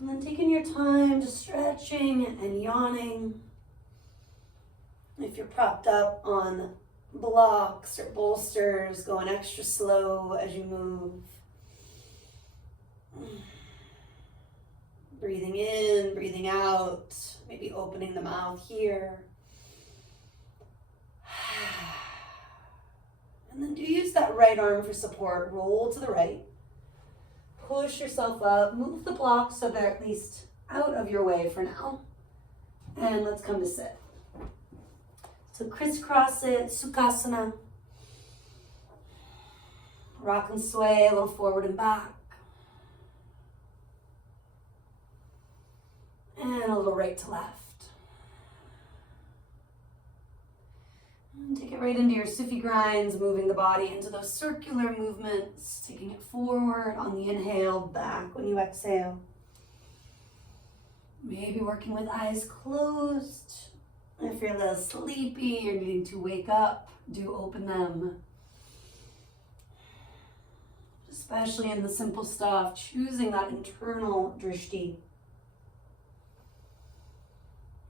And then taking your time, just stretching and yawning. If you're propped up on blocks or bolsters, going extra slow as you move. Breathing in, breathing out, maybe opening the mouth here. And then do use that right arm for support. Roll to the right. Push yourself up. Move the blocks so they're at least out of your way for now. And let's come to sit. So crisscross it, Sukhasana. Rock and sway a little forward and back. And a little right to left. And take it right into your Sufi grinds, moving the body into those circular movements, taking it forward on the inhale, back when you exhale. Maybe working with eyes closed. If you're a little sleepy, you're needing to wake up, do open them. Especially in the simple stuff, choosing that internal drishti.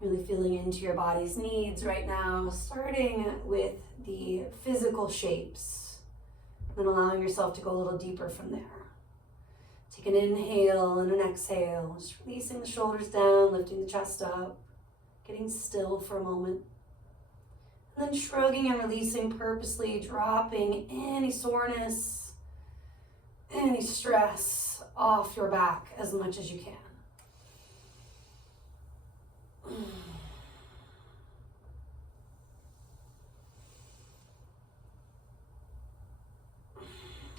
Really feeling into your body's needs right now, starting with the physical shapes, then allowing yourself to go a little deeper from there. Take an inhale and an exhale, just releasing the shoulders down, lifting the chest up, getting still for a moment. And then shrugging and releasing purposely, dropping any soreness, any stress off your back as much as you can.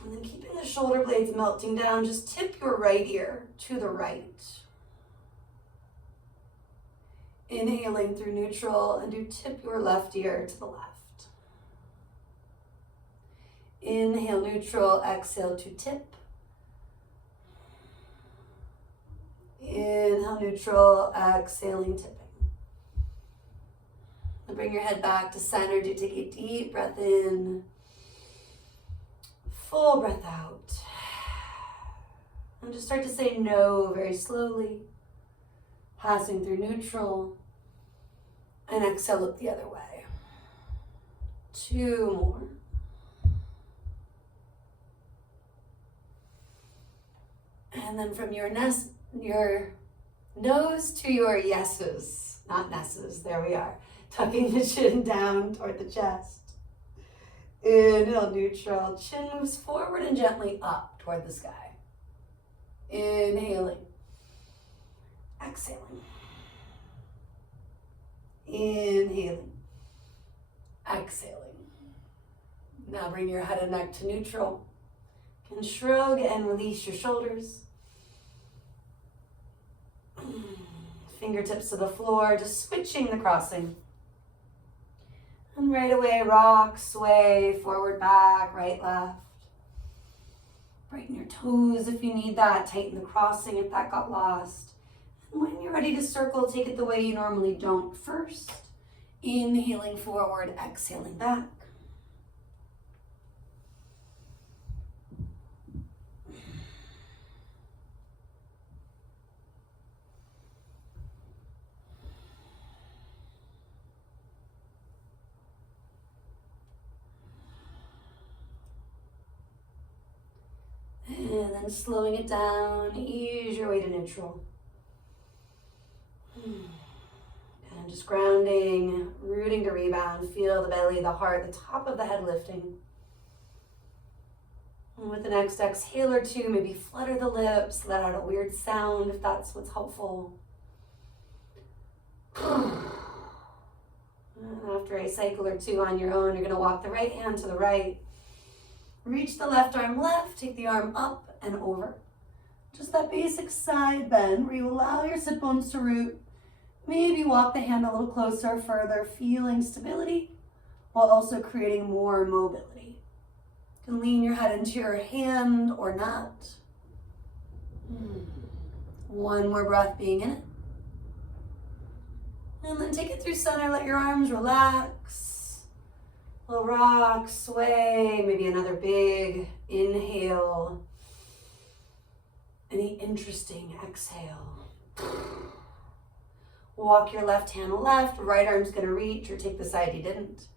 And then keeping the shoulder blades melting down, just tip your right ear to the right. Inhaling through neutral, and do tip your left ear to the left. Inhale neutral, exhale to tip. Inhale neutral, exhaling tipping. And bring your head back to center. Do take a deep breath in. Full breath out. And just start to say no very slowly. Passing through neutral. And exhale, look the other way. 2 more. And then from your nose to your yeses, not nesses, there we are. Tucking the chin down toward the chest. Inhale, neutral. Chin moves forward and gently up toward the sky. Inhaling. Exhaling. Inhaling. Exhaling. Now bring your head and neck to neutral. You can shrug and release your shoulders. Fingertips to the floor, just switching the crossing. And right away, rock, sway, forward, back, right, left. Brighten your toes if you need that. Tighten the crossing if that got lost. And when you're ready to circle, take it the way you normally don't first. Inhaling forward, exhaling back. And then slowing it down, ease your way to neutral. And just grounding, rooting to rebound. Feel the belly, the heart, the top of the head lifting. And with the next exhale or two, maybe flutter the lips, let out a weird sound if that's what's helpful. And after a cycle or two on your own, you're going to walk the right hand to the right. Reach the left arm left, take the arm up and over. Just that basic side bend where you allow your sit bones to root. Maybe walk the hand a little closer, further, feeling stability while also creating more mobility. You can lean your head into your hand or not. One more breath being in it. And then take it through center, let your arms relax. Little rock, sway, maybe another big inhale. Any interesting exhale. Walk your left hand left, right arm's gonna reach, or take the side you didn't.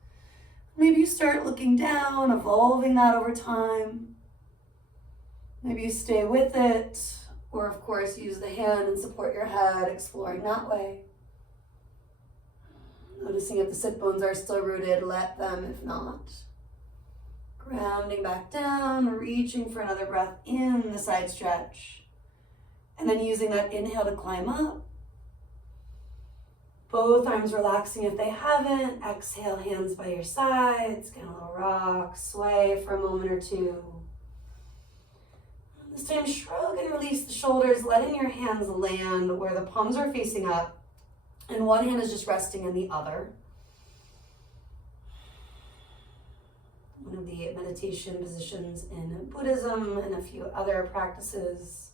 Maybe you start looking down, evolving that over time. Maybe you stay with it, or of course use the hand and support your head, exploring that way. Noticing if the sit bones are still rooted, let them if not. Grounding back down, reaching for another breath in the side stretch. And then using that inhale to climb up. Both arms relaxing if they haven't. Exhale, hands by your sides. Get a little rock, sway for a moment or two. This time, shrug and release the shoulders, letting your hands land where the palms are facing up, and one hand is just resting in the other. One of the meditation positions in Buddhism and a few other practices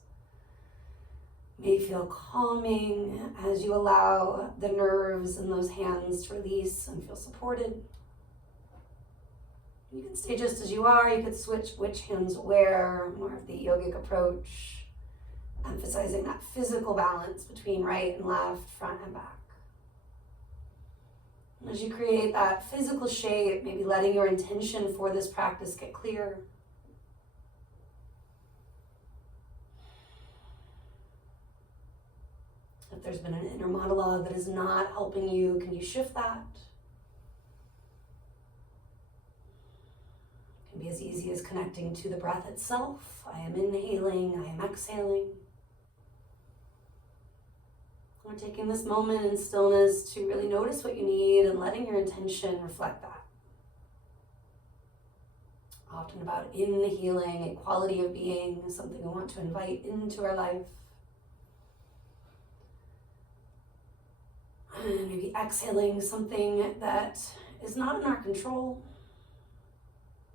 may feel calming as you allow the nerves in those hands to release and feel supported. You can stay just as you are. You could switch which hands where, more of the yogic approach, emphasizing that physical balance between right and left, front and back. And as you create that physical shape, maybe letting your intention for this practice get clear. If there's been an inner monologue that is not helping you, can you shift that? It can be as easy as connecting to the breath itself. I am inhaling, I am exhaling. We're taking this moment in stillness to really notice what you need and letting your intention reflect that. Often about in the healing, a quality of being, something we want to invite into our life. And maybe exhaling something that is not in our control.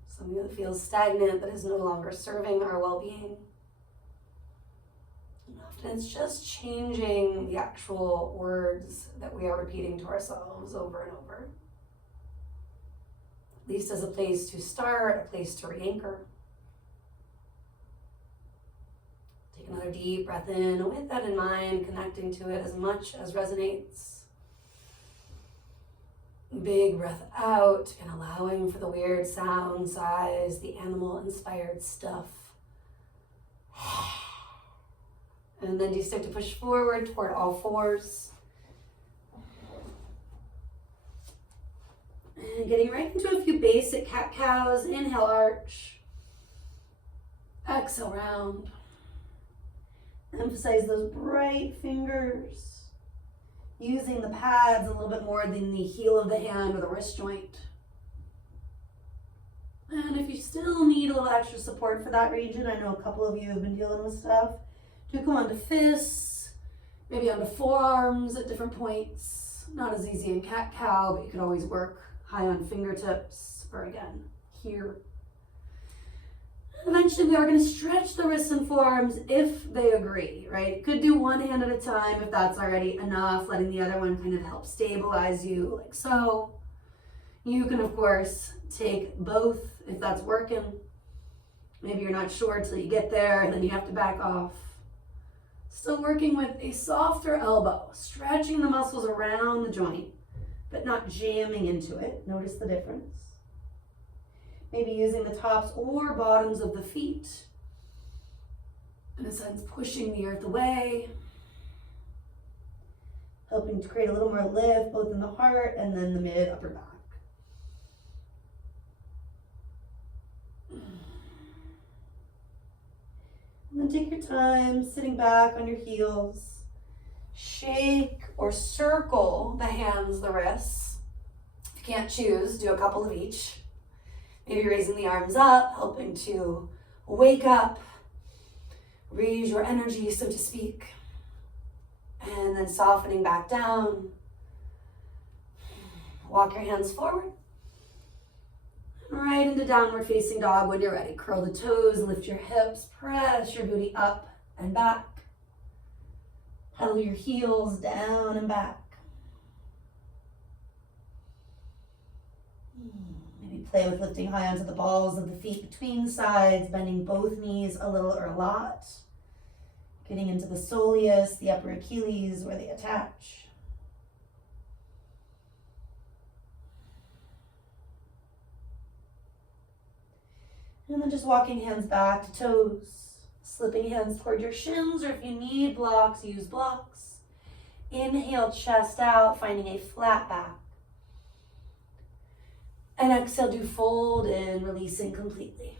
Something that feels stagnant, that is no longer serving our well-being. And often it's just changing the actual words that we are repeating to ourselves over and over. At least as a place to start, a place to re-anchor. Take another deep breath in, with that in mind, connecting to it as much as resonates. Big breath out and allowing for the weird sound, sighs, the animal-inspired stuff. And then do you start to push forward toward all fours. And getting right into a few basic cat-cows. Inhale, arch. Exhale, round. Emphasize those bright fingers. Using the pads a little bit more than the heel of the hand or the wrist joint. And if you still need a little extra support for that region, I know a couple of you have been dealing with stuff, do come onto fists, maybe onto forearms at different points. Not as easy in cat-cow, but you can always work high on fingertips, or again, here. Eventually, we are going to stretch the wrists and forearms if they agree, right? You could do one hand at a time if that's already enough, letting the other one kind of help stabilize you, like so. You can, of course, take both if that's working. Maybe you're not sure till you get there and then you have to back off. Still working with a softer elbow, stretching the muscles around the joint, but not jamming into it. Notice the difference. Maybe using the tops or bottoms of the feet. In a sense, pushing the earth away. Helping to create a little more lift, both in the heart and then the mid, upper back. And then take your time, sitting back on your heels. Shake or circle the hands, the wrists. If you can't choose, do a couple of each. Maybe raising the arms up, helping to wake up, raise your energy, so to speak. And then softening back down. Walk your hands forward. Right into downward facing dog when you're ready. Curl the toes, lift your hips, press your booty up and back. Pedal your heels down and back. Maybe play with lifting high onto the balls of the feet between the sides, bending both knees a little or a lot. Getting into the soleus, the upper Achilles, where they attach. And then just walking hands back to toes. Slipping hands toward your shins, or if you need blocks, use blocks. Inhale, chest out, finding a flat back. And exhale, do fold in, releasing completely.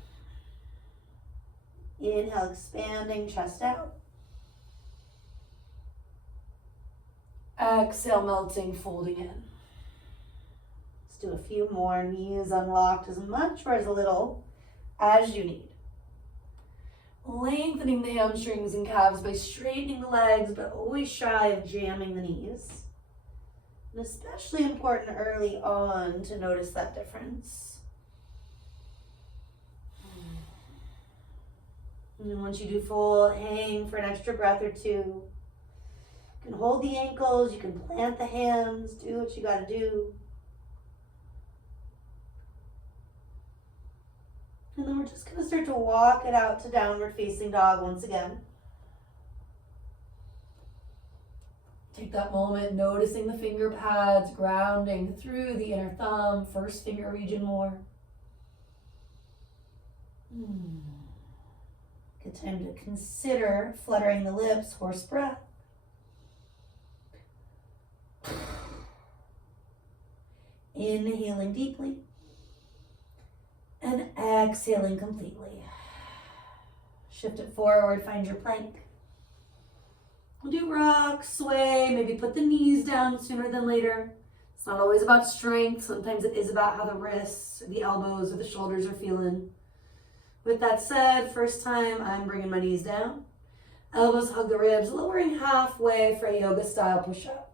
Inhale, expanding, chest out. Exhale, melting, folding in. Let's do a few more. Knees unlocked as much or as little as you need. Lengthening the hamstrings and calves by straightening the legs, but always shy of jamming the knees. And especially important early on to notice that difference. And then once you do fold, hang for an extra breath or two. You can hold the ankles, you can plant the hands, do what you gotta do. And then we're just gonna start to walk it out to downward facing dog once again. Take that moment, noticing the finger pads, grounding through the inner thumb, first finger region more. Good time to consider fluttering the lips, horse breath. Inhaling deeply and exhaling completely. Shift it forward, find your plank. We'll do rock, sway, maybe put the knees down sooner than later. It's not always about strength. Sometimes it is about how the wrists, the elbows, or the shoulders are feeling. With that said, first time I'm bringing my knees down. Elbows hug the ribs, lowering halfway for a yoga style push-up.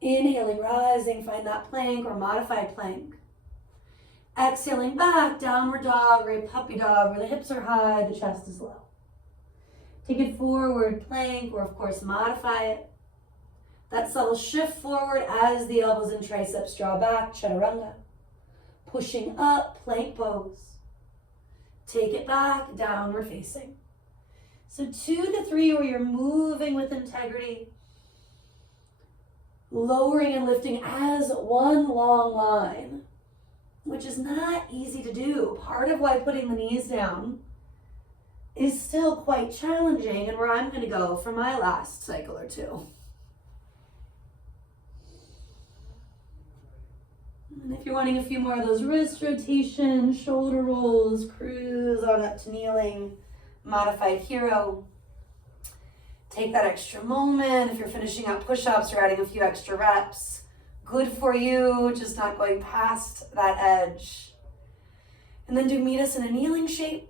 Inhaling, rising, find that plank or modified plank. Exhaling back, downward dog or a puppy dog where the hips are high, the chest is low. Take it forward, plank, or of course modify it. That subtle shift forward as the elbows and triceps draw back, chaturanga. Pushing up, plank pose. Take it back, downward facing. So 2 to 3 where you're moving with integrity. Lowering and lifting as one long line, which is not easy to do. Part of why putting the knees down is still quite challenging, and where I'm going to go for my last cycle or two. And if you're wanting a few more of those wrist rotations, shoulder rolls, cruise on up to kneeling, modified hero. Take that extra moment. If you're finishing up push-ups or adding a few extra reps, good for you, just not going past that edge. And then do meet us in a kneeling shape.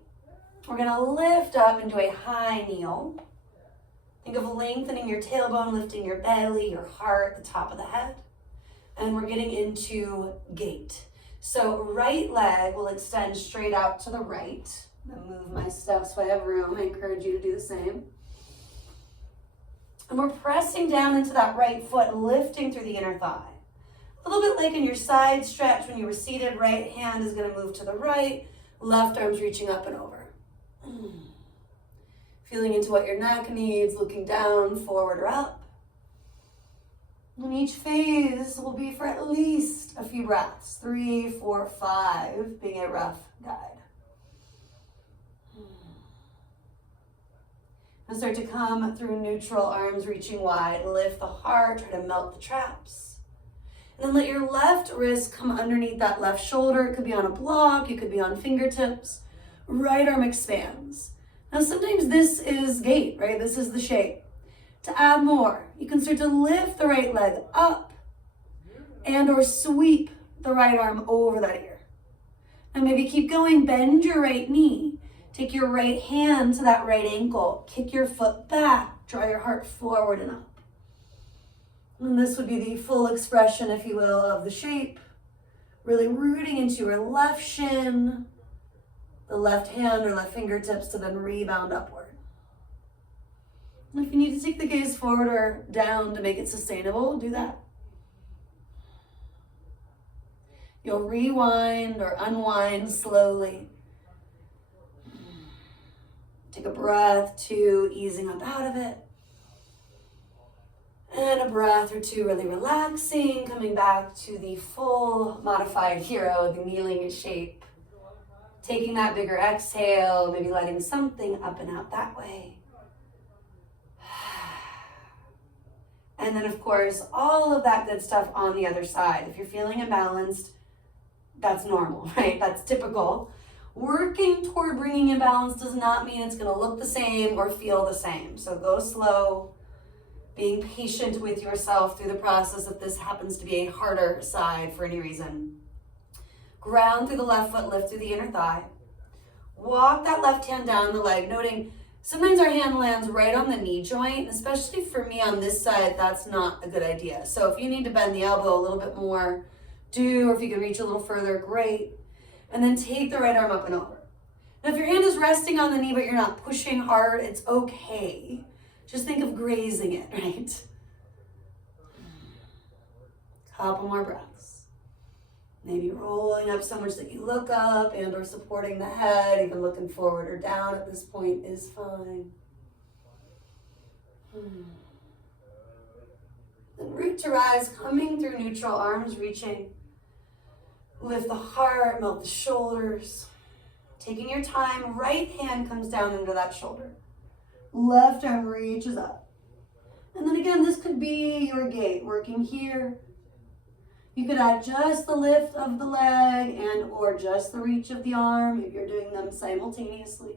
We're gonna lift up into a high kneel. Think of lengthening your tailbone, lifting your belly, your heart, the top of the head. And we're getting into gate. So right leg will extend straight out to the right. I'm gonna move my steps so I have room. I encourage you to do the same. And we're pressing down into that right foot, lifting through the inner thigh. A little bit like in your side stretch when you were seated, right hand is gonna move to the right, left arm's reaching up and over. Feeling into what your neck needs, looking down, forward or up. And each phase will be for at least a few breaths, 3, 4, 5, being a rough guide. And start to come through neutral, arms reaching wide. Lift the heart, try to melt the traps. And then let your left wrist come underneath that left shoulder. It could be on a block, it could be on fingertips. Right arm expands. Now sometimes this is gate, right? This is the shape. To add more, you can start to lift the right leg up and or sweep the right arm over that ear. And maybe keep going, bend your right knee. Take your right hand to that right ankle. Kick your foot back, draw your heart forward and up. And this would be the full expression, if you will, of the shape. Really rooting into your left shin, the left hand or left fingertips to then rebound upward. And if you need to take the gaze forward or down to make it sustainable, do that. You'll rewind or unwind slowly Take a breath, 2, easing up out of it. And a breath or 2, really relaxing, coming back to the full modified hero, the kneeling shape. Taking that bigger exhale, maybe letting something up and out that way. And then, of course, all of that good stuff on the other side. If you're feeling imbalanced, that's normal, right? That's typical. Working toward bringing in balance does not mean it's going to look the same or feel the same. So go slow, being patient with yourself through the process if this happens to be a harder side for any reason. Ground through the left foot, lift through the inner thigh. Walk that left hand down the leg, noting sometimes our hand lands right on the knee joint, and especially for me on this side, that's not a good idea. So if you need to bend the elbow a little bit more, do, or if you can reach a little further, great. And then take the right arm up and over. Now, if your hand is resting on the knee, but you're not pushing hard, it's okay. Just think of grazing it, right? Couple more breaths. Maybe rolling up so much that you look up and or supporting the head, even looking forward or down at this point is fine. Then root to rise, coming through neutral, arms reaching. Lift the heart, melt the shoulders. Taking your time, right hand comes down under that shoulder. Left arm reaches up. And then again, this could be your gait, working here. You could add just the lift of the leg and or just the reach of the arm if you're doing them simultaneously.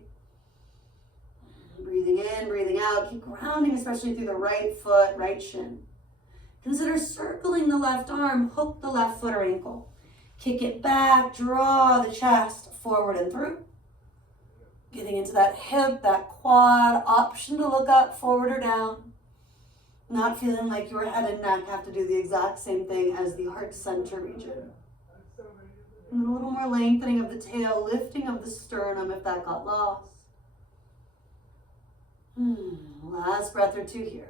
Breathing in, breathing out. Keep grounding, especially through the right foot, right shin. Consider circling the left arm, hook the left foot or ankle. Kick it back, draw the chest forward and through. Getting into that hip, that quad, option to look up, forward or down. Not feeling like your head and neck have to do the exact same thing as the heart center region. And a little more lengthening of the tail, lifting of the sternum if that got lost. Last breath or 2 here.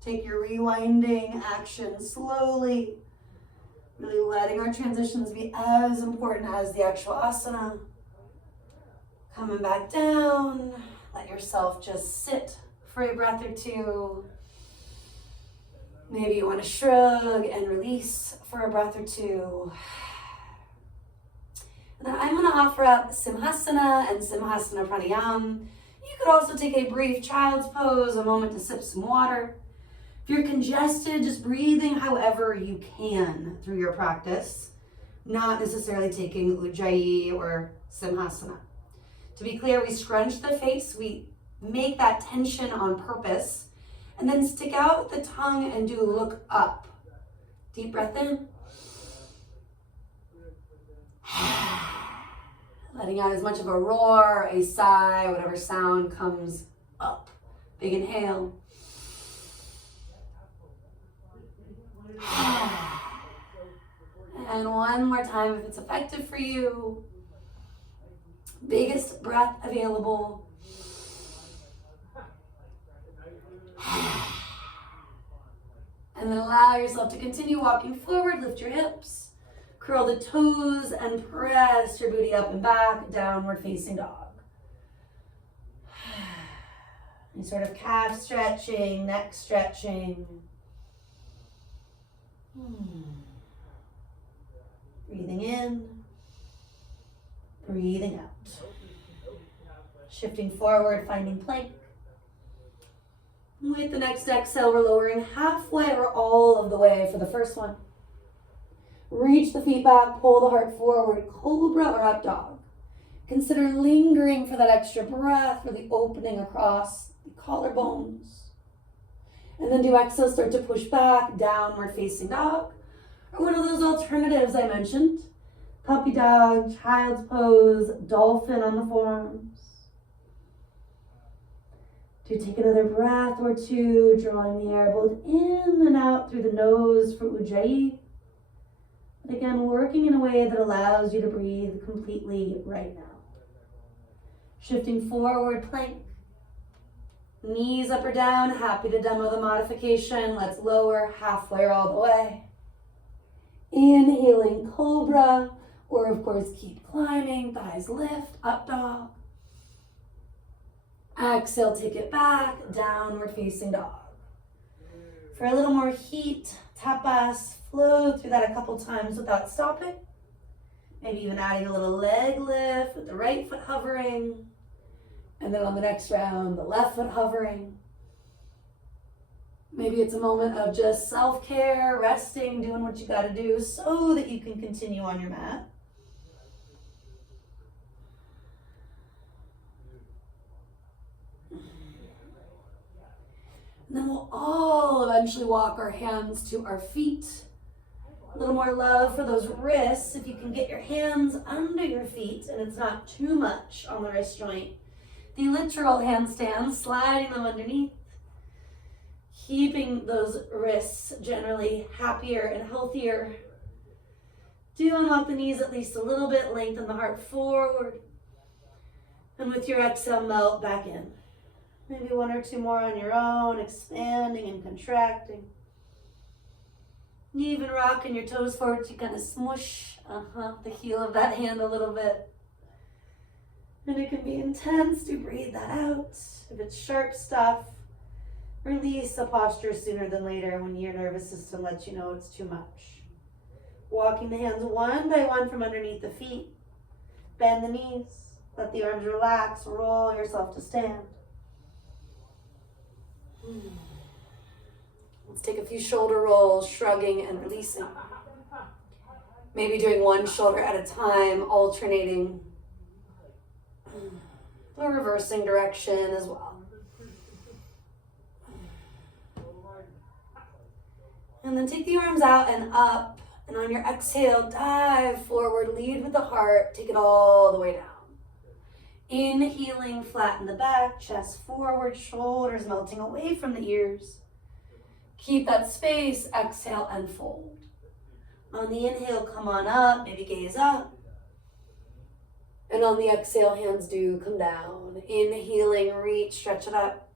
Take your rewinding action slowly, really letting our transitions be as important as the actual asana. Coming back down, let yourself just sit for a breath or 2. Maybe you want to shrug and release for a breath or 2. And then I'm going to offer up Simhasana and Simhasana Pranayam. You could also take a brief child's pose, a moment to sip some water. If you're congested, just breathing however you can through your practice, not necessarily taking Ujjayi or Simhasana. To be clear, we scrunch the face, we make that tension on purpose, and then stick out the tongue and do look up. Deep breath in. Letting out as much of a roar, a sigh, whatever sound comes up. Big inhale. And one more time if it's effective for you. Biggest breath available. And then allow yourself to continue walking forward. Lift your hips. Curl the toes and press your booty up and back. Downward facing dog. And sort of calf stretching, neck stretching. Breathing in, breathing out. Shifting forward, finding plank. With the next exhale, we're lowering halfway or all of the way for the first one. Reach the feet back, pull the heart forward, cobra or up dog. Consider lingering for that extra breath, for the opening across the collarbones. And then do exhale, start to push back, downward facing dog. Or one of those alternatives I mentioned. Puppy dog, child's pose, dolphin on the forearms. Do take another breath or 2, drawing the air both in and out through the nose for Ujjayi. And again, working in a way that allows you to breathe completely right now. Shifting forward, plank. Knees up or down, happy to demo the modification. Let's lower halfway or all the way. Inhaling cobra, Or of course, keep climbing, thighs lift, up dog. Exhale, take it back, downward facing dog. For a little more heat, tapas, flow through that a couple times without stopping. Maybe even adding a little leg lift with the right foot hovering. And then on the next round, the left foot hovering. Maybe it's a moment of just self-care, resting, doing what you gotta do so that you can continue on your mat. And then we'll all eventually walk our hands to our feet. A little more love for those wrists. If you can get your hands under your feet and it's not too much on the wrist joint. The literal handstand, sliding them underneath. Keeping those wrists generally happier and healthier. Do unlock the knees at least a little bit, lengthen the heart forward. And with your exhale, melt back in. Maybe one or two more on your own, expanding and contracting. Even rocking your toes forward to kind of smush the heel of that hand a little bit. And it can be intense to breathe that out. If it's sharp stuff, release the posture sooner than later when your nervous system lets you know it's too much. Walking the hands one by one from underneath the feet. Bend the knees. Let the arms relax. Roll yourself to stand. Let's take a few shoulder rolls, shrugging and releasing. Maybe doing one shoulder at a time, alternating or reversing direction as well. And then take the arms out and up, and on your exhale, dive forward, lead with the heart, take it all the way down. Inhaling, flatten the back, chest forward, shoulders melting away from the ears. Keep that space, exhale and fold. On the inhale, come on up, maybe gaze up. And on the exhale, hands do come down. Inhaling, reach, stretch it up.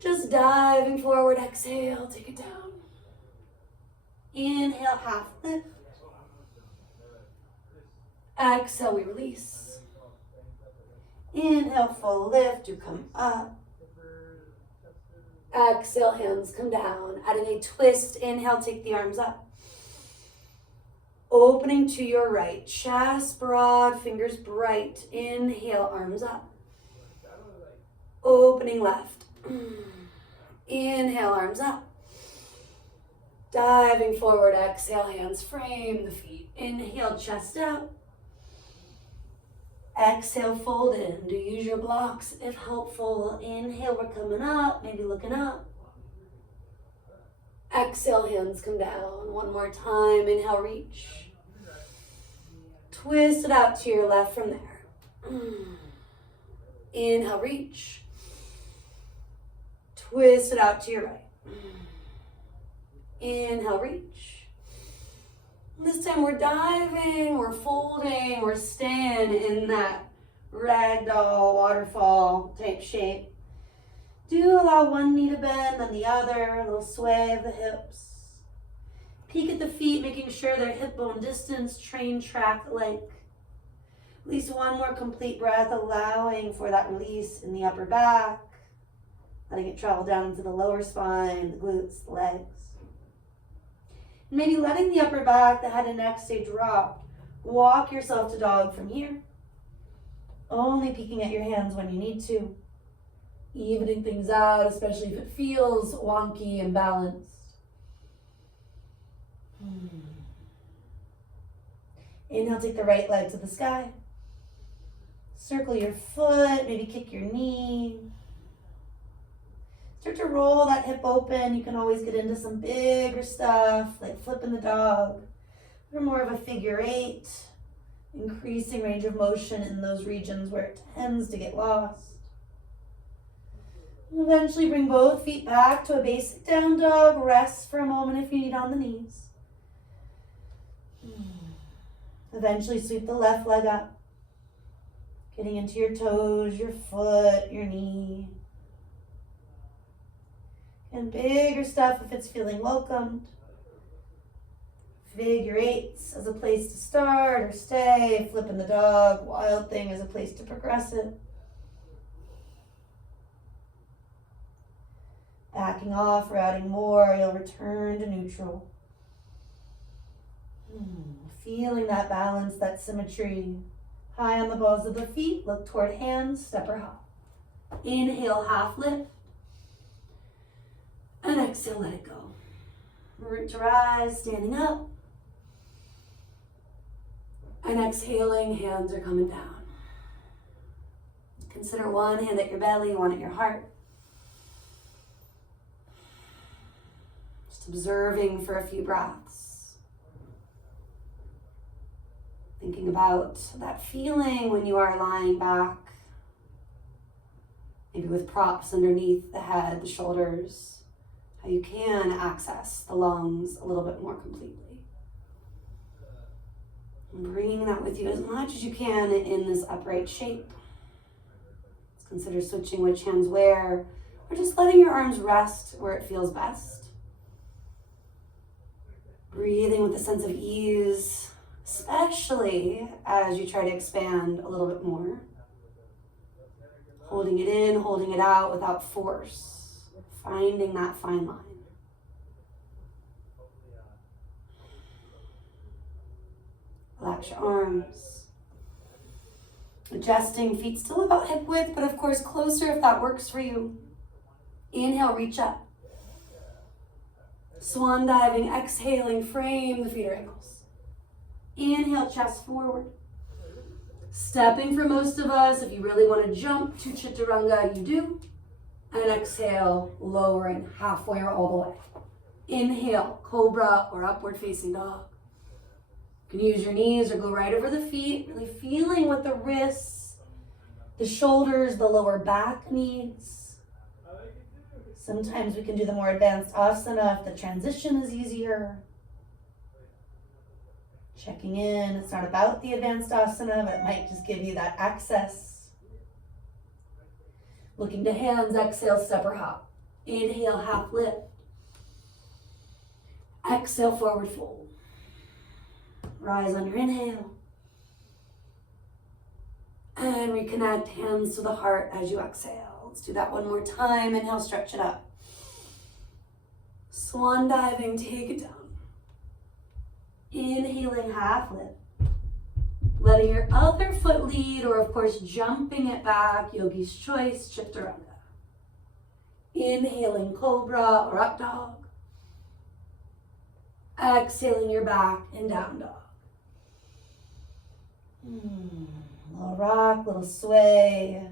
Just diving forward, exhale, take it down. Inhale, half lift. Exhale, we release. Inhale, full lift, you come up. Exhale, hands come down. Adding a twist, inhale, take the arms up. Opening to your right, chest broad, fingers bright. Inhale, arms up. Opening left. Inhale, arms up. Diving forward, exhale, hands frame the feet. Inhale, chest out. Exhale, fold in. Do use your blocks if helpful. Inhale, we're coming up, maybe looking up. Exhale, hands come down. One more time. Inhale, reach. Twist it out to your left from there. Inhale, reach. Twist it out to your right. Inhale, reach. This time we're diving, we're folding, we're staying in that ragdoll waterfall type shape. Do allow one knee to bend, then the other, a little sway of the hips. Peek at the feet, making sure they're hip bone distance, train track length. At least one more complete breath, allowing for that release in the upper back. Letting it travel down into the lower spine, the glutes, the legs. And maybe letting the upper back, the head and neck stay dropped. Walk yourself to dog from here. Only peeking at your hands when you need to. Evening things out, especially if it feels wonky and balanced. Inhale, take the right leg to the sky. Circle your foot, maybe kick your knee. Start to roll that hip open. You can always get into some bigger stuff, like flipping the dog, or more of a figure eight, increasing range of motion in those regions where it tends to get lost. Eventually bring both feet back to a basic down dog. Rest for a moment if you need on the knees. Eventually sweep the left leg up, getting into your toes, your foot, your knee. And bigger stuff if it's feeling welcomed. Figure eights as a place to start or stay. Flipping the dog. Wild thing as a place to progress it. Backing off or adding more, you'll return to neutral. Feeling that balance, that symmetry. High on the balls of the feet, look toward hands, step or hop. Inhale, half lift. And exhale, let it go. Root to rise, standing up. And exhaling, hands are coming down. Consider one hand at your belly, one at your heart. Just observing for a few breaths. Thinking about that feeling when you are lying back. Maybe with props underneath the head, the shoulders. How you can access the lungs a little bit more completely. And bringing that with you as much as you can in this upright shape. Let's consider switching which hands where, or just letting your arms rest where it feels best. Breathing with a sense of ease, especially as you try to expand a little bit more. Holding it in, holding it out without force. Finding that fine line. Relax your arms. Adjusting, feet still about hip width, but of course closer if that works for you. Inhale, reach up. Swan diving, exhaling, frame the feet or ankles. Inhale, chest forward. Stepping for most of us, if you really want to jump to chaturanga, you do. And exhale, lowering halfway or all the way. Inhale, cobra or upward facing dog. You can use your knees or go right over the feet, really feeling what the wrists, the shoulders, the lower back needs. Sometimes we can do the more advanced asana if the transition is easier. Checking in, it's not about the advanced asana, but it might just give you that access. Looking to hands, exhale, step or hop. Inhale, half lift. Exhale, forward fold. Rise on your inhale. And reconnect hands to the heart as you exhale. Let's do that one more time. Inhale, stretch it up. Swan diving, take it down. Inhaling, half lift. Letting your other foot lead, or of course jumping it back, yogi's choice, chaturanga. Inhaling, cobra or up dog. Exhaling your back and down dog. Little rock, little sway.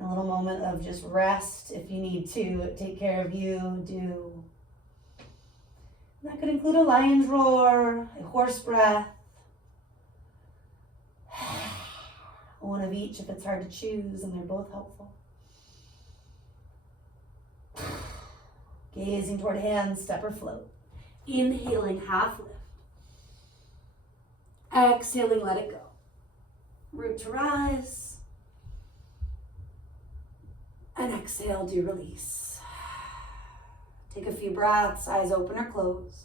A little moment of just rest if you need to. Take care of you, do. That could include a lion's roar, a horse breath. One of each if it's hard to choose, and they're both helpful. Gazing toward hands, step or float. Inhaling, half lift. Exhaling, let it go. Root to rise. And exhale, do release. Take a few breaths, eyes open or closed.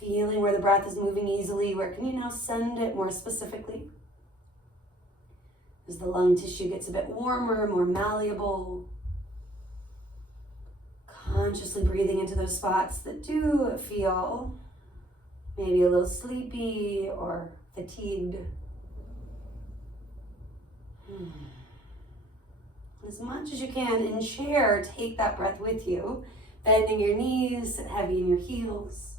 Feeling where the breath is moving easily. Where can you now send it more specifically? As the lung tissue gets a bit warmer, more malleable. Consciously breathing into those spots that do feel maybe a little sleepy or fatigued. As much as you can in chair, take that breath with you. Bending your knees, sit heavy in your heels.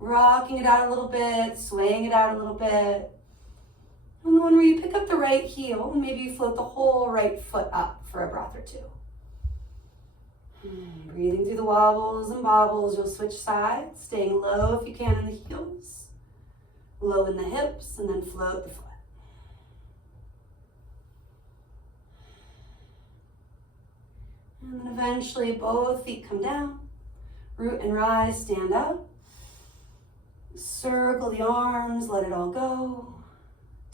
Rocking it out a little bit, swaying it out a little bit. And the one where you pick up the right heel, maybe you float the whole right foot up for a breath or two. Breathing through the wobbles and bobbles, you'll switch sides, staying low if you can in the heels, low in the hips, and then float the foot. And then eventually both feet come down, root and rise, stand up. Circle the arms, let it all go.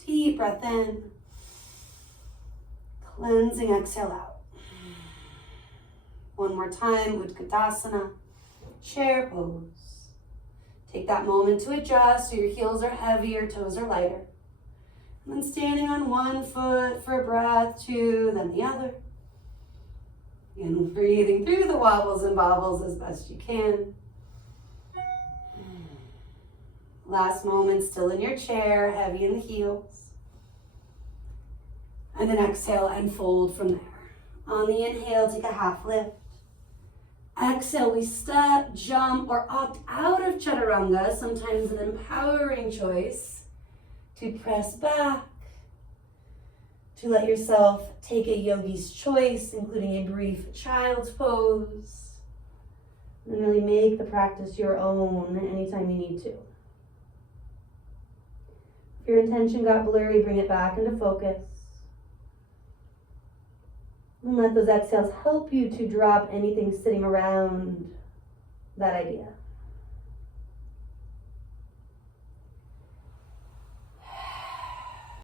Deep breath in. Cleansing exhale out. One more time, Utkatasana. chair pose. Take that moment to adjust so your heels are heavy, your toes are lighter. And then standing on one foot for a breath, two, then the other. And breathing through the wobbles and bobbles as best you can. Last moment, still in your chair, heavy in the heels. And then exhale and fold from there. On the inhale, take a half lift. Exhale, we step, jump, or opt out of chaturanga, sometimes an empowering choice, to press back, to let yourself take a yogi's choice, including a brief child's pose, and really make the practice your own anytime you need to. If your intention got blurry, bring it back into focus. And let those exhales help you to drop anything sitting around that idea.